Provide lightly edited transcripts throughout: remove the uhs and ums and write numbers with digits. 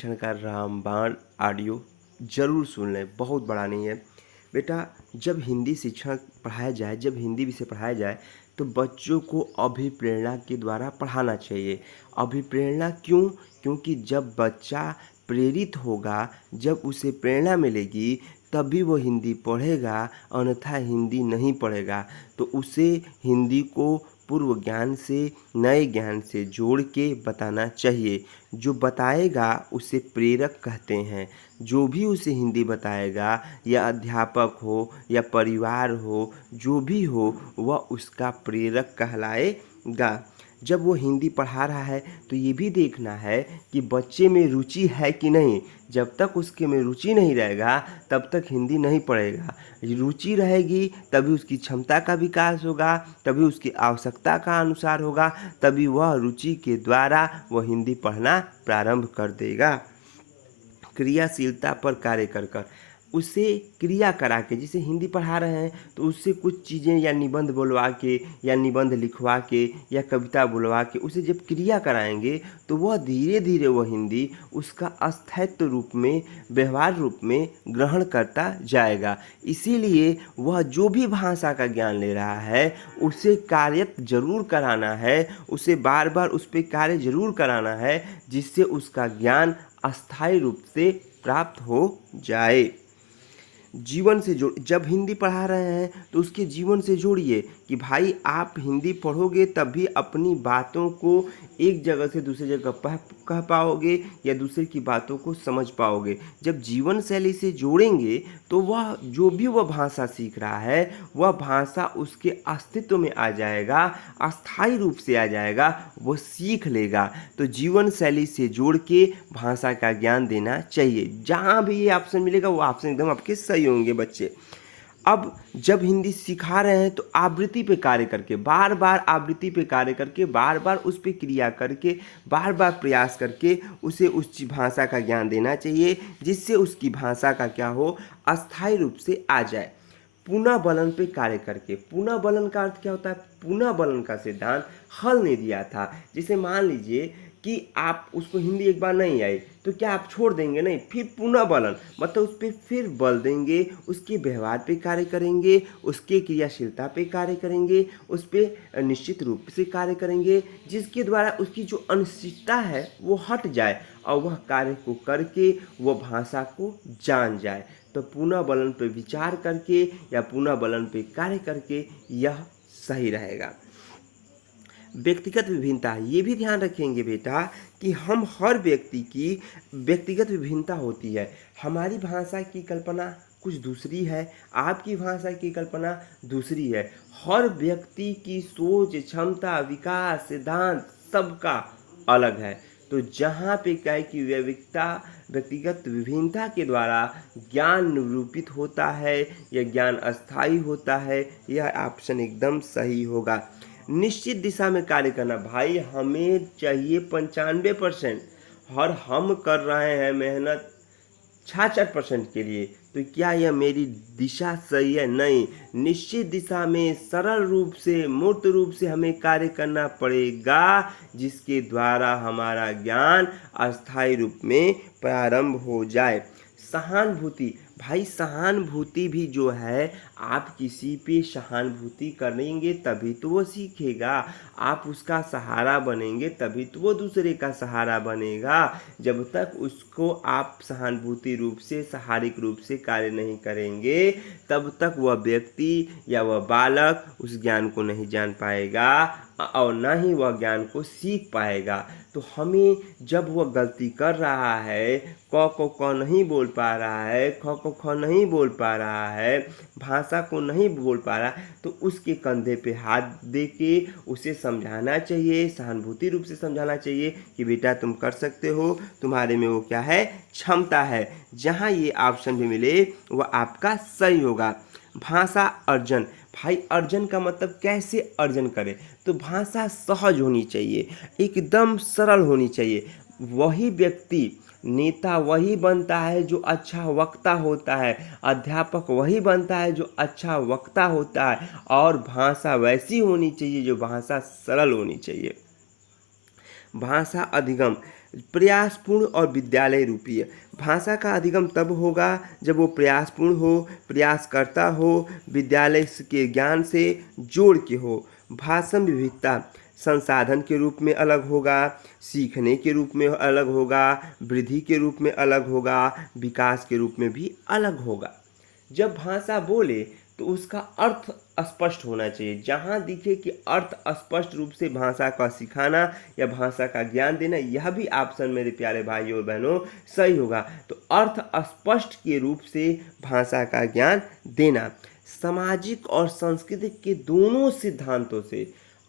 कृष्ण का रामबाण ऑडियो ज़रूर सुन लें, बहुत बड़ा नहीं है। बेटा, जब हिंदी शिक्षण पढ़ाया जाए, जब हिंदी विषय पढ़ाया जाए, तो बच्चों को अभिप्रेरणा के द्वारा पढ़ाना चाहिए। अभिप्रेरणा क्यों? क्योंकि जब बच्चा प्रेरित होगा, जब उसे प्रेरणा मिलेगी, तभी वो हिंदी पढ़ेगा, अन्यथा हिंदी नहीं पढ़ेगा। तो उसे हिंदी को पूर्व ज्ञान से, नए ज्ञान से जोड़ के बताना चाहिए। जो बताएगा उसे प्रेरक कहते हैं। जो भी उसे हिंदी बताएगा, या अध्यापक हो या परिवार हो, जो भी हो, वह उसका प्रेरक कहलाएगा। जब वो हिंदी पढ़ा रहा है तो ये भी देखना है कि बच्चे में रुचि है कि नहीं। जब तक उसके में रुचि नहीं रहेगा तब तक हिंदी नहीं पढ़ेगा। रुचि रहेगी तभी उसकी क्षमता का विकास होगा, तभी उसकी आवश्यकता का अनुसार होगा, तभी वह रुचि के द्वारा वह हिंदी पढ़ना प्रारंभ कर देगा। क्रियाशीलता पर कार्य कर कर उसे क्रिया करा के, जिसे हिंदी पढ़ा रहे हैं तो उससे कुछ चीज़ें या निबंध बोलवा के, या निबंध लिखवा के, या कविता बुलवा के उसे जब क्रिया कराएंगे तो वह धीरे धीरे वह हिंदी उसका अस्थायित्व रूप में, व्यवहार रूप में ग्रहण करता जाएगा। इसीलिए वह जो भी भाषा का ज्ञान ले रहा है उसे कार्यत जरूर कराना है, उसे बार बार उस पर कार्य जरूर कराना है, जिससे उसका ज्ञान अस्थायी रूप से प्राप्त हो जाए। जीवन से जोड़, जब हिंदी पढ़ा रहे हैं तो उसके जीवन से जोड़िए कि भाई आप हिंदी पढ़ोगे तभी अपनी बातों को एक जगह से दूसरी जगह कह पाओगे, या दूसरे की बातों को समझ पाओगे। जब जीवन शैली से जोड़ेंगे तो वह जो भी वह भाषा सीख रहा है वह भाषा उसके अस्तित्व में आ जाएगा, अस्थायी रूप से आ जाएगा, वो सीख लेगा। तो जीवन शैली से जोड़ के भाषा का ज्ञान देना चाहिए। जहाँ भी ये ऑप्शन मिलेगा वो ऑप्शन एकदम आपके सही होंगे बच्चे। अब जब हिंदी सिखा रहे हैं तो आवृत्ति पे कार्य करके, बार बार आवृत्ति पे कार्य करके, बार बार उस पे क्रिया करके, बार बार प्रयास करके उसे उस भाषा का ज्ञान देना चाहिए, जिससे उसकी भाषा का क्या हो, अस्थायी रूप से आ जाए। पुनः बलन पे कार्य करके, पुनः बलन का अर्थ क्या होता है? पुनः बलन का सिद्धांत हल ने दिया था। जैसे मान लीजिए कि आप उसको हिंदी एक बार नहीं आई तो क्या आप छोड़ देंगे? नहीं, फिर पुनः बलन मतलब उस पर फिर बल देंगे, उसके व्यवहार पे कार्य करेंगे, उसके क्रियाशीलता पे कार्य करेंगे, उस पर निश्चित रूप से कार्य करेंगे, जिसके द्वारा उसकी जो अनिश्चितता है वो हट जाए और वह कार्य को करके वह भाषा को जान जाए। तो पुनः बलन पे विचार करके या पुनः बलन पे कार्य करके यह सही रहेगा। व्यक्तिगत विभिन्नता, ये भी ध्यान रखेंगे बेटा कि हम हर व्यक्ति की व्यक्तिगत विभिन्नता होती है। हमारी भाषा की कल्पना कुछ दूसरी है, आपकी भाषा की कल्पना दूसरी है। हर व्यक्ति की सोच, क्षमता, विकास, सिद्धांत सबका अलग है। तो जहाँ पे क्या है कि व्यक्तिगत विभिन्नता के द्वारा ज्ञान निरूपित होता है या ज्ञान अस्थायी होता है, यह ऑप्शन एकदम सही होगा। निश्चित दिशा में कार्य करना, भाई हमें चाहिए 95%, और हम कर रहे हैं मेहनत 66% के लिए। तो क्या यह मेरी दिशा सही है? नहीं। निश्चित दिशा में सरल रूप से, मूर्त रूप से हमें कार्य करना पड़ेगा, जिसके द्वारा हमारा ज्ञान अस्थायी रूप में प्रारंभ हो जाए। सहानुभूति, भाई सहानुभूति भी जो है, आप किसी पे सहानुभूति करेंगे तभी तो वो सीखेगा। आप उसका सहारा बनेंगे तभी तो वो दूसरे का सहारा बनेगा। जब तक उसको आप सहानुभूति रूप से, सहारिक रूप से कार्य नहीं करेंगे, तब तक वह व्यक्ति या वह बालक उस ज्ञान को नहीं जान पाएगा और ना ही वह ज्ञान को सीख पाएगा। तो हमें जब वह गलती कर रहा है, क को क नहीं बोल पा रहा है, ख को ख नहीं बोल पा रहा है, भाषा को नहीं बोल पा रहा, तो उसके कंधे पे हाथ दे के उसे समझाना चाहिए, सहानुभूति रूप से समझाना चाहिए कि बेटा तुम कर सकते हो, तुम्हारे में वो क्या है, क्षमता है। जहाँ ये ऑप्शन भी मिले वह आपका सही होगा। भाषा अर्जन, भाई अर्जन का मतलब कैसे अर्जन करें? तो भाषा सहज होनी चाहिए, एकदम सरल होनी चाहिए। वही व्यक्ति, नेता वही बनता है जो अच्छा वक्ता होता है, अध्यापक वही बनता है जो अच्छा वक्ता होता है, और भाषा वैसी होनी चाहिए जो भाषा सरल होनी चाहिए। भाषा अधिगम, प्रयासपूर्ण और विद्यालय रूपी है। भाषा का अधिगम तब होगा जब वो प्रयासपूर्ण हो, प्रयास करता हो, विद्यालय के ज्ञान से जोड़ के हो। भाषण विविधता संसाधन के रूप में अलग होगा, सीखने के रूप में अलग होगा, वृद्धि के रूप में अलग होगा, विकास के रूप में भी अलग होगा। जब भाषा बोले तो उसका अर्थ स्पष्ट होना चाहिए। जहाँ दिखे कि अर्थ स्पष्ट रूप से भाषा का सिखाना या भाषा का ज्ञान देना, यह भी ऑप्शन मेरे प्यारे भाइयों और बहनों सही होगा। तो अर्थ स्पष्ट के रूप से भाषा का ज्ञान देना, सामाजिक और सांस्कृतिक के दोनों सिद्धांतों से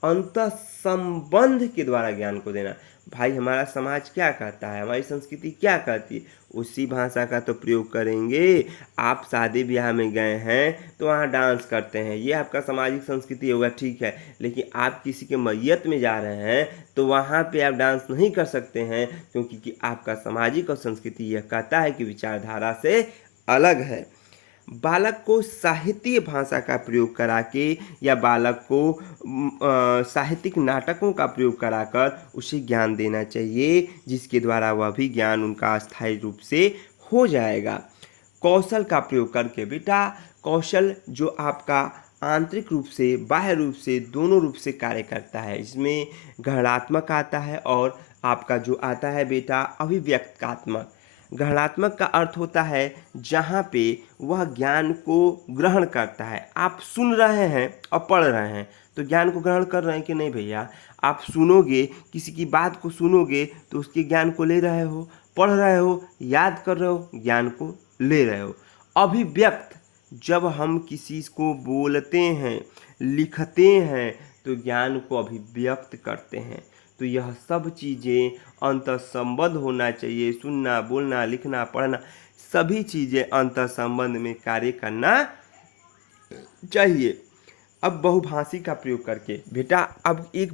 अंतः संबंध के द्वारा ज्ञान को देना। भाई हमारा समाज क्या कहता है, हमारी संस्कृति क्या कहती है, उसी भाषा का तो प्रयोग करेंगे। आप शादी ब्याह में गए हैं तो वहाँ डांस करते हैं, ये आपका सामाजिक संस्कृति होगा, ठीक है। लेकिन आप किसी के मैयत में जा रहे हैं तो वहाँ पे आप डांस नहीं कर सकते हैं, क्योंकि कि आपका सामाजिक और संस्कृति यह कहता है कि विचारधारा से अलग है। बालक को साहित्य भाषा का प्रयोग करा के या बालक को साहित्यिक नाटकों का प्रयोग कराकर उसे ज्ञान देना चाहिए, जिसके द्वारा वह भी ज्ञान उनका अस्थायी रूप से हो जाएगा। कौशल का प्रयोग करके बेटा, कौशल जो आपका आंतरिक रूप से बाह्य रूप से दोनों रूप से कार्य करता है, इसमें गणनात्मक आता है और आपका जो आता है बेटा अभिव्यक्तात्मक। ग्रहणात्मक का अर्थ होता है जहाँ पे वह ज्ञान को ग्रहण करता है। आप सुन रहे हैं और पढ़ रहे हैं तो ज्ञान को ग्रहण कर रहे हैं कि नहीं भैया। आप सुनोगे, किसी की बात को सुनोगे तो उसके ज्ञान को ले रहे हो, पढ़ रहे हो, याद कर रहे हो, ज्ञान को ले रहे हो। अभिव्यक्त, जब हम किसी को बोलते हैं, लिखते हैं तो ज्ञान को अभिव्यक्त करते हैं। तो यह सब चीज़ें अंतः संबंध होना चाहिए। सुनना, बोलना, लिखना, पढ़ना, सभी चीज़ें अंतः संबंध में कार्य करना चाहिए। अब बहुभाषी का प्रयोग करके बेटा, अब एक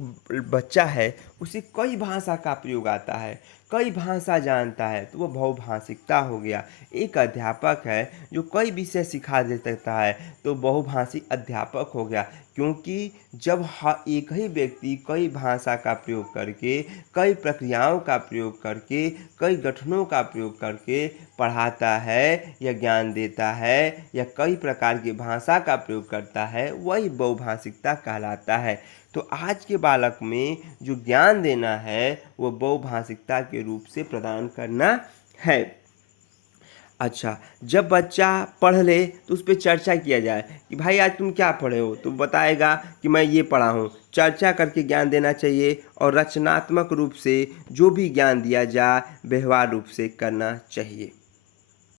बच्चा है उसे कई भाषा का प्रयोग आता है, कई भाषा जानता है, तो वह बहुभाषिकता हो गया। एक अध्यापक है जो कई विषय सिखा दे सकता है तो बहुभाषी अध्यापक हो गया। क्योंकि जब एक ही व्यक्ति कई भाषा का प्रयोग करके, कई प्रक्रियाओं का प्रयोग करके, कई गठनों का प्रयोग करके पढ़ाता है या ज्ञान देता है या कई प्रकार की भाषा का प्रयोग करता है, वही बहुभाषिकता कहलाता है। तो आज के बालक में जो ज्ञान देना है वो बहुभाषिकता के रूप से प्रदान करना है। अच्छा, जब बच्चा पढ़ ले तो उस पर चर्चा किया जाए कि भाई आज तुम क्या पढ़े हो, तो बताएगा कि मैं ये पढ़ा हूँ। चर्चा करके ज्ञान देना चाहिए और रचनात्मक रूप से जो भी ज्ञान दिया जाए व्यवहार रूप से करना चाहिए।